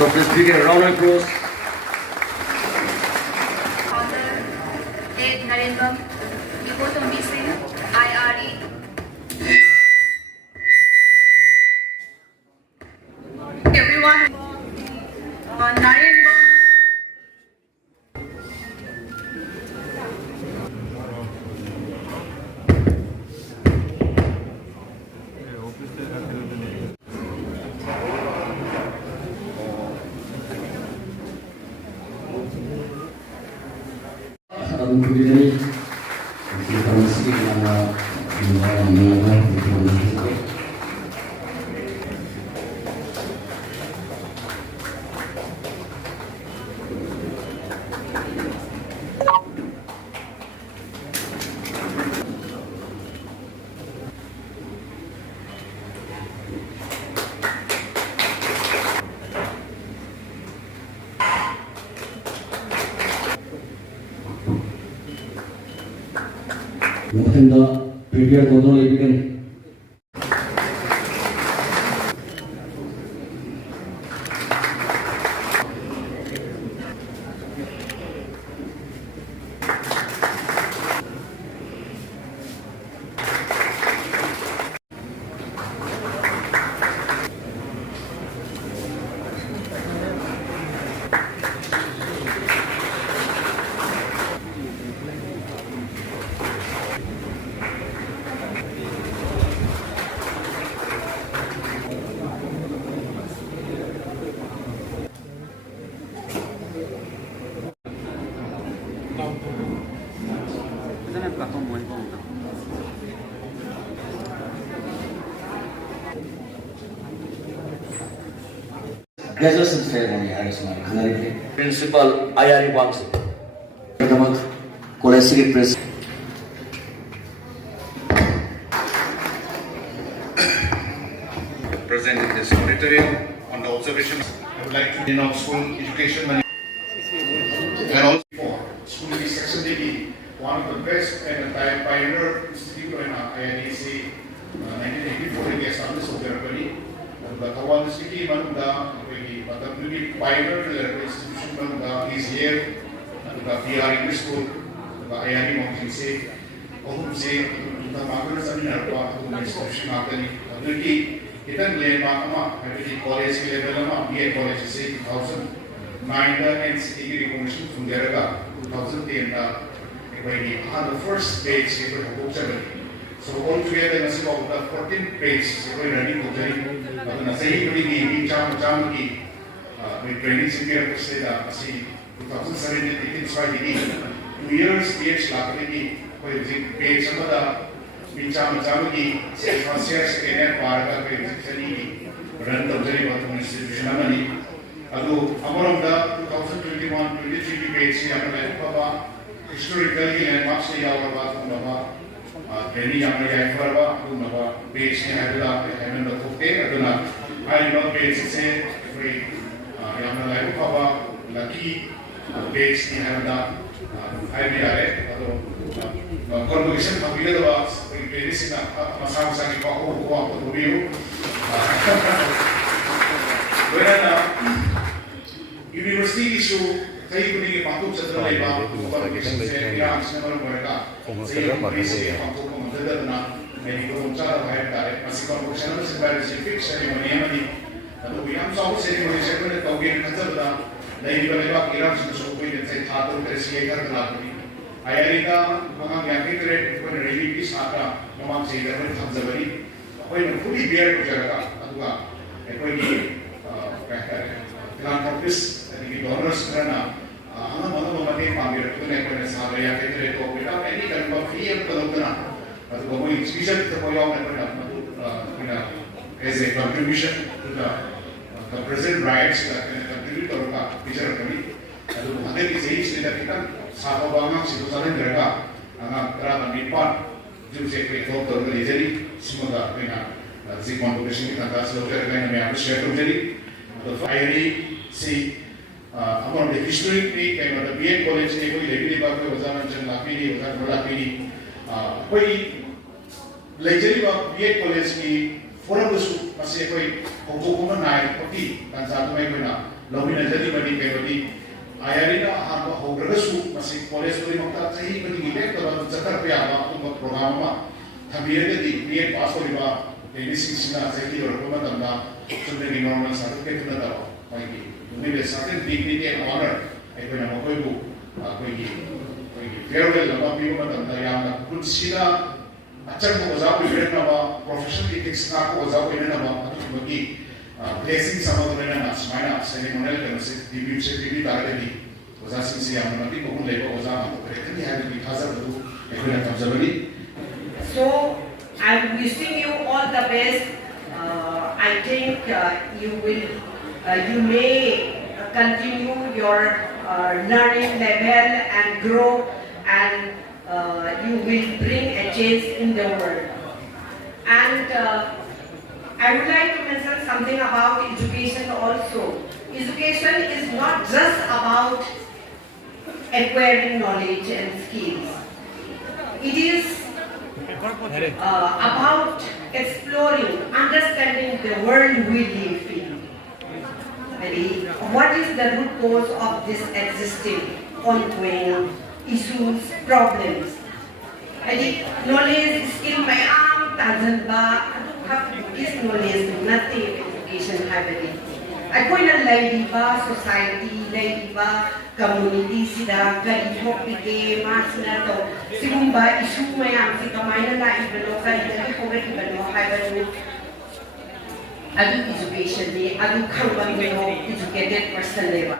So please begin a round of applause. Founder A. Narendra, Vibhotombi Singh, IRE. Everyone, Narendra. Kemudian informasi nama Within the previous total begin. Graduation ceremony harus Principal IRE Wangjing. College Secret Press. Present in this auditorium on the observations. I would like to know school education money and also school is actually one of the best and a pioneer institute in IRE-CTE 1984 in the established of the company. The Kawan City Manuda, the pioneer institution Manuda is here. The PR English School, the IRE Wangjing say, the Margaret Saminarpa, the institution Margani, the Itan Lane Makama, the college level, BA college say 2009 and city recognition from Deraga 2010. The first page paper of so altogether, we have 14 pages. We are running for the training center to 2017, 2 years, page page some of the institution. Among the 2021-23 page, historically landmarks training yang berapa, nama base nya adalah yang mendaftar adalah ada base se free yang lain apa lagi base nya adalah IRE atau Convocation apabila tu training sih nak masa-masa kita aku review. Karena university issue saya ini patut setelah lewat Convocation saya kira semua mereka saya beri patut mengajar dan medical cara baik dari masih Convocation itu sebagai sifat seremoni ini atau yang soal seremoni seremoni tahu yang kerja dah dari lewat kira sudah dan saya tahu dari siapa kerana IRE का वहाँ ज्ञापन करे कोई relief की साथा नमाज से इधर में थम जबरी कोई न पूरी बियर को जगह अथवा कोई की फिलांथ्रोपिस यानी डोनर्स करना हम मते पांगे तो ने कोई सारे या कहते तो बेटा any kind of free and कलोतना अथवा कोई स्पेशल तो कोई और ने as a contribution to the present rights that contribute to the future kami aduh hade ki sehis ne kita sahabat bangang situ saling mereka anak kerana nipat jum se kau tahu ke jadi semua kena si Convocation kita tak selalu terkait dengan apa share jadi atau IRE si apa the history ni kayak ada BA college ni koi lebih di bawah wazaran cenderung lapiri wazaran lapiri koi lecturer BA college ni forum masih koi hukum menai poti dan satu mai koi na lomina jadi bani koi bani IRE na Ahanba hograsu masih college koi makta sahi bani gile kalau cakar pe apa untuk program ma thabiye di BA pass koi ba ini sisina sahi orang koma tanda sebenarnya normal certificate na daw mai ki ini be certain dignity and honor ai koi na koi bu koi ki farewell lama pi ma tanda yang na kun sina acan ko oza ko ire na ba professional ethics na ko oza ko ire na ba atu bagi blessing sama ko na smaina ceremonial kan se TV tarade di oza sin si am na ti ko kun leba oza ma ko kare ni ha ni khazar du ko na tabzabani. So I'm wishing you all the best. I think you may continue your learning level and grow, and you will bring a change in the world. And I would like to mention something about education also. Education is not just about acquiring knowledge and skills. It is about exploring, understanding the world we live in. What is the root cause of this existing, ongoing issues, problems? Knowledge, skill, my arm, Ahanba, is knowledge, nothing education habit. I go in a ladiba society, ladiba community, sida, gari hopike, masina to, sigumba issue may am si kamay na naibano, gari hobe ibano, habano. Adu education ni, adu kang educated person lewa.